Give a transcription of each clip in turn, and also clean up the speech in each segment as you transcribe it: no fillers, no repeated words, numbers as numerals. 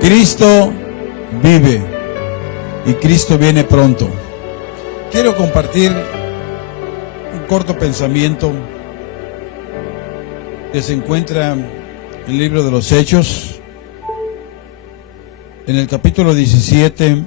Cristo vive y Cristo viene pronto. Quiero compartir un corto pensamiento que se encuentra en el libro de los Hechos, en el capítulo 17.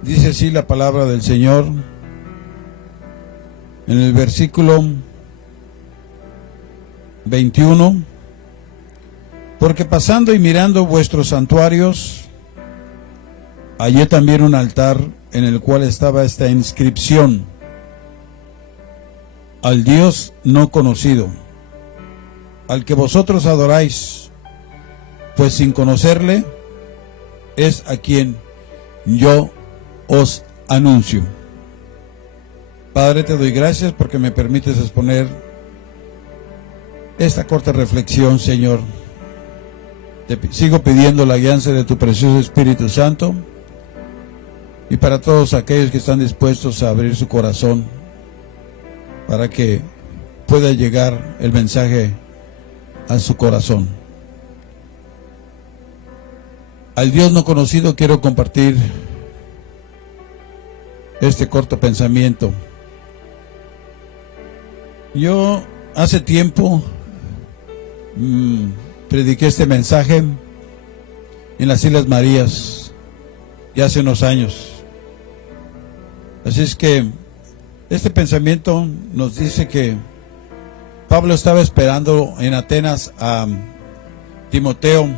Dice así la palabra del Señor, en el versículo 21. Porque pasando y mirando vuestros santuarios, hallé también un altar en el cual estaba esta inscripción: al Dios no conocido, al que vosotros adoráis, pues sin conocerle es a quien yo os anuncio. Padre, te doy gracias porque me permites exponer esta corta reflexión, Señor. Te sigo pidiendo la guianza de tu precioso Espíritu Santo, y para todos aquellos que están dispuestos a abrir su corazón para que pueda llegar el mensaje a su corazón. Al Dios no conocido quiero compartir este corto pensamiento. Yo hace tiempo prediqué este mensaje en las Islas Marías, ya hace unos años. Así es que este pensamiento nos dice que Pablo estaba esperando en Atenas a Timoteo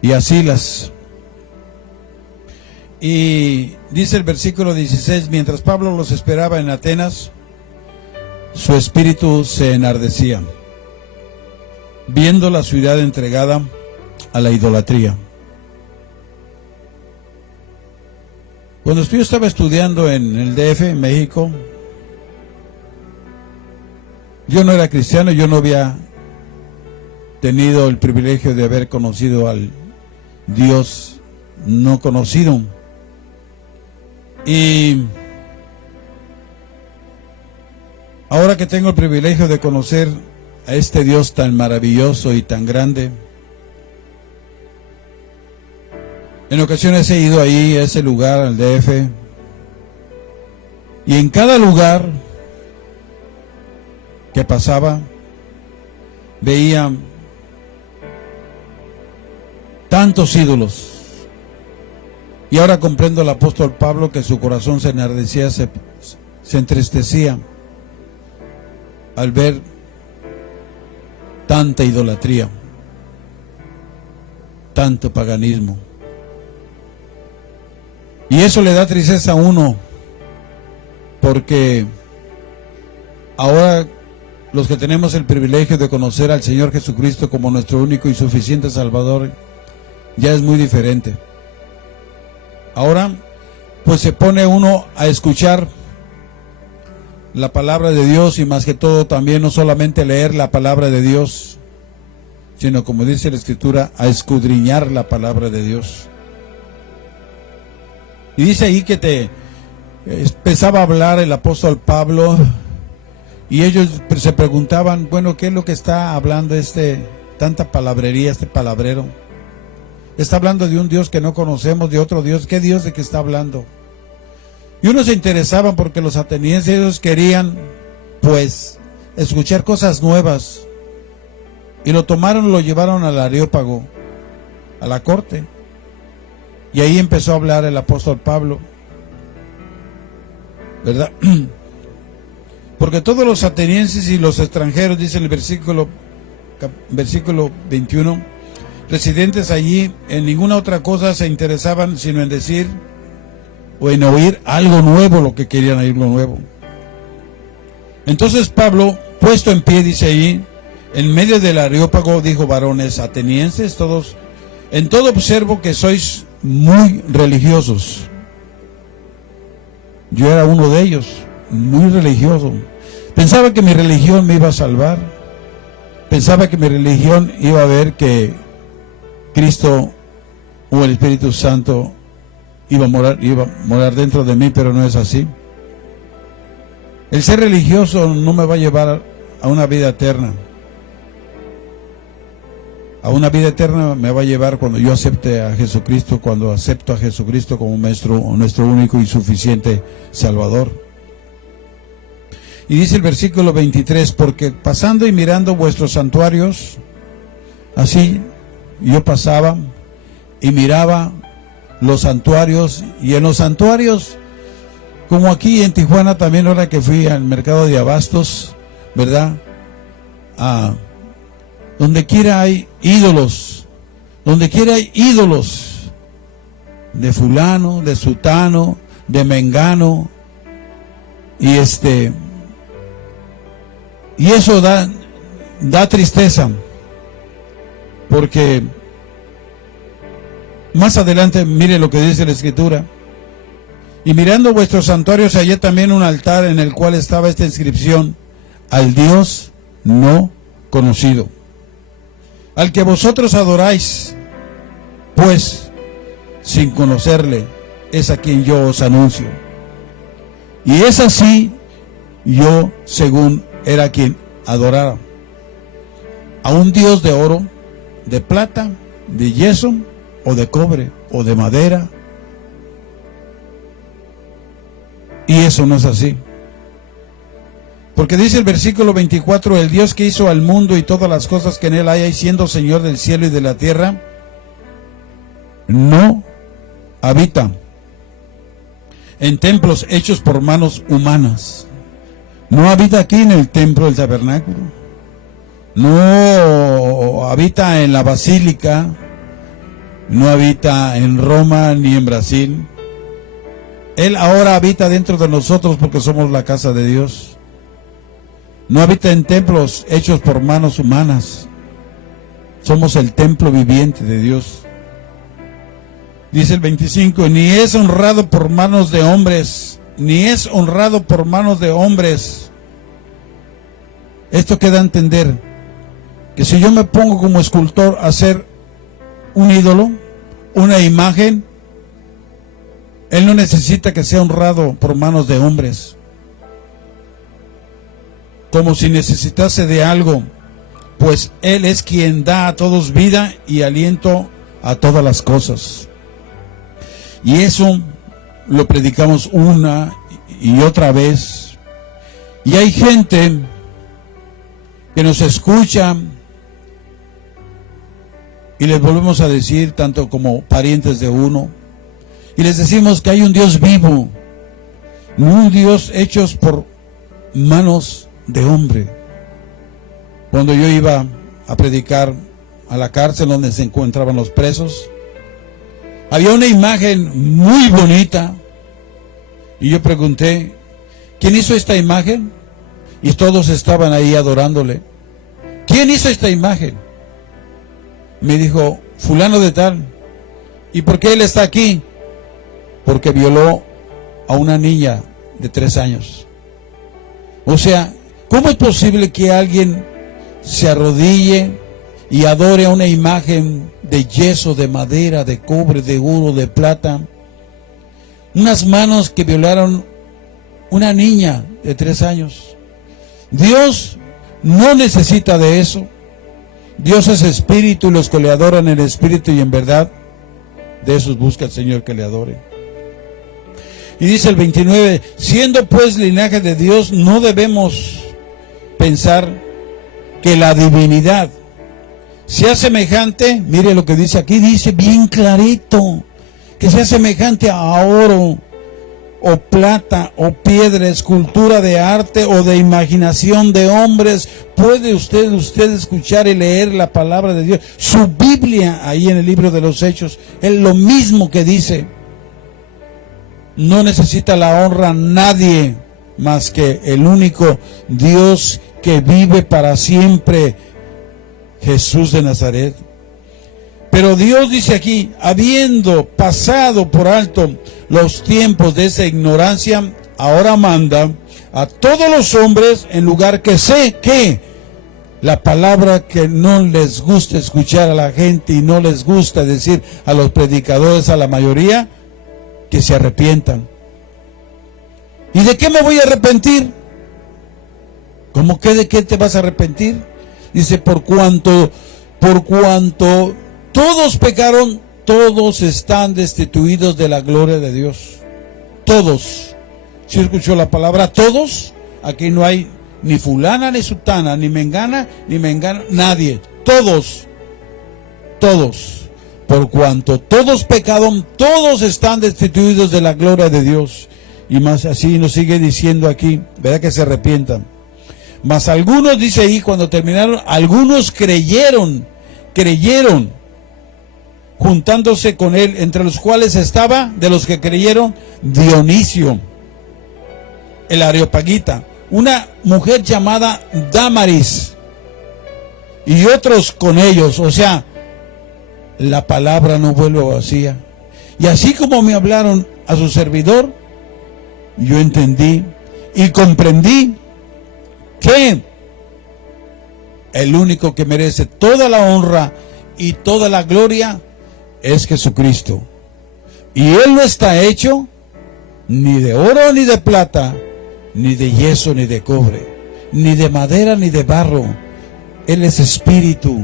y a Silas. Y dice el versículo 16, mientras Pablo los esperaba en Atenas, su espíritu se enardecía, viendo la ciudad entregada a la idolatría. Cuando yo estaba estudiando en el DF, en México, yo no era cristiano, yo no había tenido el privilegio de haber conocido al Dios no conocido. Y ahora que tengo el privilegio de conocer a este Dios tan maravilloso y tan grande, en ocasiones he ido ahí, a ese lugar, al DF, y en cada lugar que pasaba, veía tantos ídolos. Y ahora comprendo al apóstol Pablo que su corazón se enardecía, se entristecía al ver tanta idolatría, tanto paganismo. Y eso le da tristeza a uno, porque ahora los que tenemos el privilegio de conocer al Señor Jesucristo como nuestro único y suficiente Salvador, ya es muy diferente. Ahora, pues se pone uno a escuchar la palabra de Dios, y más que todo también no solamente leer la palabra de Dios, sino, como dice la Escritura, a escudriñar la palabra de Dios. Y dice ahí que empezaba a hablar el apóstol Pablo, y ellos se preguntaban, bueno, ¿qué es lo que está hablando tanta palabrería, este palabrero? Está hablando de un Dios que no conocemos, de otro Dios. ¿Qué Dios de qué está hablando? Y unos se interesaban porque los atenienses, ellos querían, pues, escuchar cosas nuevas. Y lo tomaron, lo llevaron al Areópago, a la corte. Y ahí empezó a hablar el apóstol Pablo, ¿verdad? Porque todos los atenienses y los extranjeros, dice el versículo 21, residentes allí, en ninguna otra cosa se interesaban sino en decir o en oír algo nuevo, lo que querían oír lo nuevo. Entonces Pablo, puesto en pie, dice ahí, en medio del Areópago, dijo: varones atenienses, todos, en todo observo que sois muy religiosos. Yo era uno de ellos, muy religioso. Pensaba que mi religión me iba a salvar. Pensaba que mi religión iba a ver que Cristo o el Espíritu Santo iba a morar dentro de mí, pero no es así. El ser religioso no me va a llevar a una vida eterna. a una vida eterna me va a llevar cuando yo acepte a Jesucristo, cuando acepto a Jesucristo como nuestro único y suficiente Salvador. Y dice el versículo 23, porque pasando y mirando vuestros santuarios, así yo pasaba y miraba los santuarios, y en los santuarios, como aquí en Tijuana también, ahora que fui al mercado de abastos, ¿verdad? Donde quiera hay ídolos, donde quiera hay ídolos de fulano, de sutano, de mengano, y eso da tristeza, porque más adelante mire lo que dice la Escritura: y mirando vuestros santuarios hallé también un altar en el cual estaba esta inscripción: al Dios no conocido, al que vosotros adoráis, pues sin conocerle es a quien yo os anuncio. Y es así, yo según era quien adorara a un Dios de oro, de plata, de yeso, o de cobre, o de madera. Y eso no es así. Porque dice el versículo 24, el Dios que hizo al mundo y todas las cosas que en él hay, y siendo Señor del cielo y de la tierra, no habita en templos hechos por manos humanas. No habita aquí en el templo del tabernáculo. No habita en la basílica. No habita en Roma ni en Brasil. Él ahora habita dentro de nosotros porque somos la casa de Dios. No habita en templos hechos por manos humanas. Somos el templo viviente de Dios. Dice el 25, ni es honrado por manos de hombres, ni es honrado por manos de hombres. Esto queda a entender que si yo me pongo como escultor a hacer un ídolo, una imagen, él no necesita que sea honrado por manos de hombres, como si necesitase de algo, pues él es quien da a todos vida y aliento a todas las cosas. Y eso lo predicamos una y otra vez, y hay gente que nos escucha y les volvemos a decir, tanto como parientes de uno, y les decimos que hay un Dios vivo, no un Dios hechos por manos de hombre. Cuando yo iba a predicar a la cárcel donde se encontraban los presos, había una imagen muy bonita, y yo pregunté, ¿quién hizo esta imagen? Y todos estaban ahí adorándole. ¿Quién hizo esta imagen? Me dijo, fulano de tal. ¿Y por qué él está aquí? Porque violó a una niña de 3 años. O sea, ¿cómo es posible que alguien se arrodille y adore a una imagen de yeso, de madera, de cobre, de oro, de plata? Unas manos que violaron una niña de 3 años. Dios no necesita de eso. Dios es espíritu, y los que le adoran en espíritu y en verdad, de esos busca el Señor que le adore. Y dice el 29, siendo pues linaje de Dios, no debemos pensar que la divinidad sea semejante, mire lo que dice aquí, dice bien clarito, que sea semejante a oro, o plata, o piedra, escultura de arte, o de imaginación de hombres. Puede usted escuchar y leer la palabra de Dios, su Biblia, ahí en el libro de los Hechos, es lo mismo que dice. No necesita la honra nadie más que el único Dios que vive para siempre, Jesús de Nazaret. Pero Dios dice aquí, habiendo pasado por alto los tiempos de esa ignorancia, ahora manda a todos los hombres, en lugar que sé que la palabra que no les gusta escuchar a la gente y no les gusta decir a los predicadores, a la mayoría, que se arrepientan. ¿Y de qué me voy a arrepentir? ¿Cómo que de qué te vas a arrepentir? Dice, por cuanto por cuanto todos pecaron, todos están destituidos de la gloria de Dios. Todos. ¿Sí escuchó la palabra todos? Aquí no hay ni fulana, ni sutana, ni mengana, nadie. Todos. Todos. Por cuanto todos pecaron, todos están destituidos de la gloria de Dios. Y más así nos sigue diciendo aquí, ¿verdad? Que se arrepientan. Mas algunos, dice ahí, cuando terminaron, algunos creyeron, juntándose con él, entre los cuales estaba, de los que creyeron, Dionisio, el Areopagita, una mujer llamada Dámaris, y otros con ellos. O sea, la palabra no vuelve vacía. Y así como me hablaron a su servidor, yo entendí y comprendí que el único que merece toda la honra y toda la gloria es Jesucristo. Y Él no está hecho ni de oro ni de plata, ni de yeso ni de cobre, ni de madera ni de barro. Él es espíritu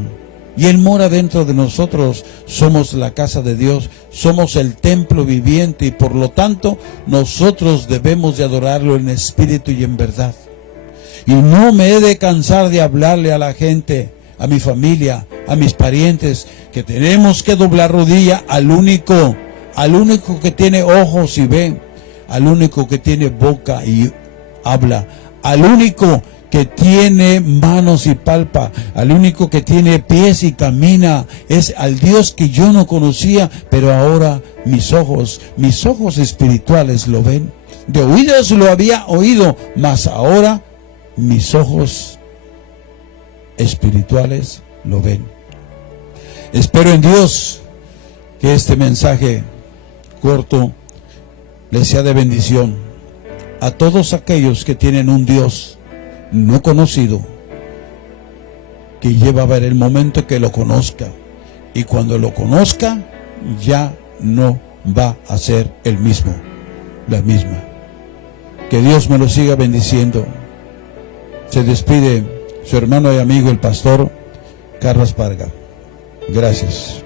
y Él mora dentro de nosotros. Somos la casa de Dios, somos el templo viviente, y por lo tanto nosotros debemos de adorarlo en espíritu y en verdad. Y no me he de cansar de hablarle a la gente, a mi familia, a mis parientes, que tenemos que doblar rodilla al único que tiene ojos y ve, al único que tiene boca y habla, al único que tiene manos y palpa, al único que tiene pies y camina. Es al Dios que yo no conocía, pero ahora mis ojos espirituales lo ven. De oídos lo había oído, mas ahora mis ojos espirituales lo ven. Espero en Dios que este mensaje corto les sea de bendición a todos aquellos que tienen un Dios no conocido, que lleva a ver el momento que lo conozca, y cuando lo conozca ya no va a ser el mismo, la misma. Que Dios me lo siga bendiciendo. Se despide su hermano y amigo, el pastor Carlos Parga. Gracias.